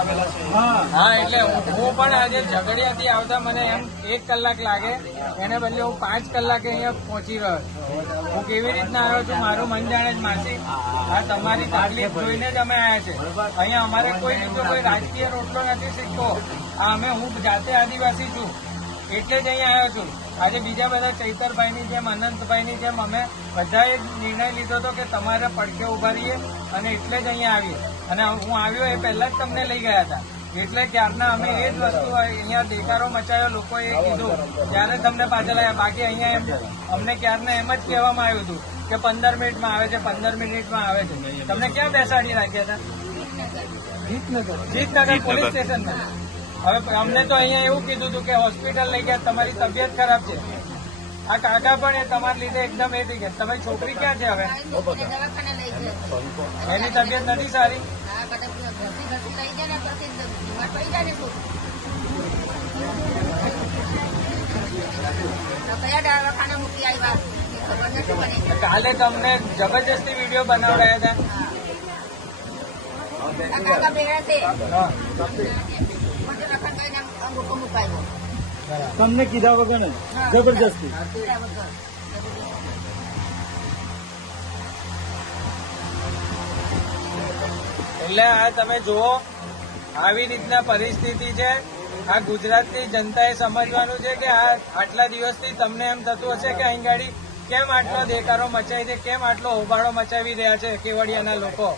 આવેલા છે હા એટલે હું પણ આજે ઝઘડિયાથી આવતા મને એમ એક કલાક લાગે એને બદલે હું પાંચ કલાકે અહીંયા પહોંચી રહ્યો હું કેવી રીતના આવ્યો છું મારું મન જાણે જ માસી આ તમારી તકલીફ જોઈને જ અમે આવ્યા છે અહીંયા અમારે કોઈ બીજો કોઈ રાજકીય રોટલો નથી શીખતો આ અમે હું જાતે આદિવાસી છું એટલે જ અહીંયા આવ્યો છું આજે બીજા બધા ચૈતરભાઈની જેમ અનંતભાઈની જેમ અમે બધાએ નિર્ણય લીધો હતો કે તમારે પડખે ઉભા રહીએ અને એટલે જ અહીંયા આવીએ અને હું આવ્યો એ પહેલા જ તમને લઈ ગયા હતા એટલે ત્યારના અમે એ જ વસ્તુ અહીંયા દેખાડો મચાયો લોકોએ કીધું ત્યારે તમને પાછા આવ્યા બાકી અહીંયા એમ અમને ક્યારના એમ જ કહેવામાં આવ્યું હતું કે પંદર મિનિટમાં આવે છે પંદર મિનિટમાં આવે છે તમને ક્યાં બેસાડી રાખ્યા હતા જીતનગર જીતનગર પોલીસ સ્ટેશનમાં હવે અમને તો અહીંયા એવું કીધું હતું કે હોસ્પિટલ લઈ ગયા તમારી તબિયત ખરાબ છે આ કાકા પણ એ તમારી લીધે એકદમ એ થઈ ગયા તમારી છોકરી ક્યાં છે હવે એની તબિયત નથી સારી કાલે તમને જબરજસ્તી વિડીયો બનાવડાયા હતા કાકા છે તમને કીધા વગર જ જબરજસ્તી એટલે આ તમે જુઓ આવી રીતના પરિસ્થિતિ છે આ ગુજરાતની જનતાએ સમજવાનું છે કે આ આટલા દિવસથી તમને એમ થતું હશે કે અહીં ગાડી કેમ આટલો દેકારો મચાવી છે કેમ આટલો હોબાળો મચાવી રહ્યા છે કેવડિયાના લોકો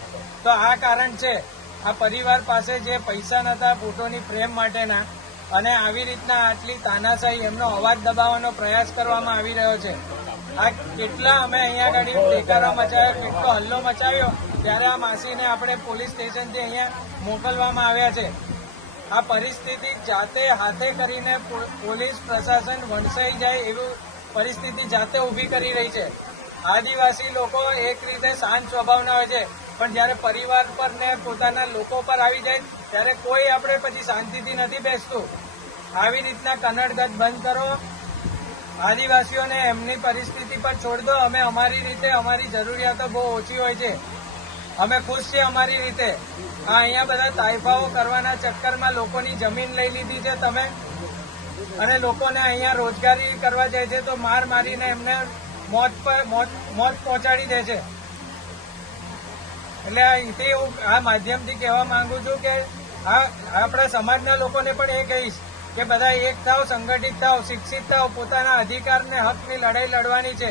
તો આ કારણ છે આ પરિવાર પાસે જે પૈસા નતા પોટોની પ્રેમ માટેના અને આવી રીતના આટલી તાનાશાહી એમનો અવાજ દબાવવાનો પ્રયાસ કરવામાં આવી રહ્યો છે આ કેટલા અમે અહીંયા આગળ ટેકારો મચાવ્યો કેટલો હલ્લો મચાવ્યો ત્યારે આ માસીને આપણે પોલીસ સ્ટેશનથી અહીંયા મોકલવામાં આવ્યા છે આ પરિસ્થિતિ જાતે હાથે કરીને પોલીસ પ્રશાસન વણસાઈ જાય એવું પરિસ્થિતિ જાતે ઉભી કરી રહી છે આદિવાસી લોકો એક રીતે શાંત સ્વભાવના હોય છે પણ જ્યારે પરિવાર પર ને પોતાના લોકો પર આવી જાય ત્યારે કોઈ આપણે પછી શાંતિથી નથી બેસતું આવી રીતના કન્નડગત બંધ કરો આદિવાસીઓને એમની પરિસ્થિતિ પર છોડ દો અમે અમારી રીતે અમારી જરૂરિયાતો બહુ ઓછી હોય છે અમે ખુશ છીએ અમારી રીતે આ અહીંયા બધા તાઇફાઓ કરવાના ચક્કરમાં લોકોની જમીન લઈ લીધી છે તમે અને લોકોને અહીંયા રોજગારી કરવા જાય છે તો માર મારીને એમને મોત મોત પહોંચાડી દે છે એટલે અહીંથી હું આ માધ્યમથી કહેવા માંગુ છું કે આપણા સમાજના લોકોને પણ એ કહીશ કે બધા એક થાવ સંગઠિત થાવ શિક્ષિત થાવ પોતાના અધિકારને હકની લડાઈ લડવાની છે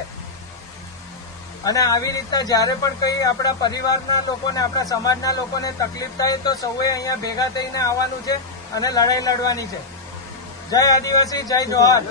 અને આવી રીતના જ્યારે પણ કંઈ આપણા પરિવારના લોકોને આપણા સમાજના લોકોને તકલીફ થાય તો સૌએ અહીંયા ભેગા થઈને આવવાનું છે અને લડાઈ લડવાની છે જય આદિવાસી જય જોહાર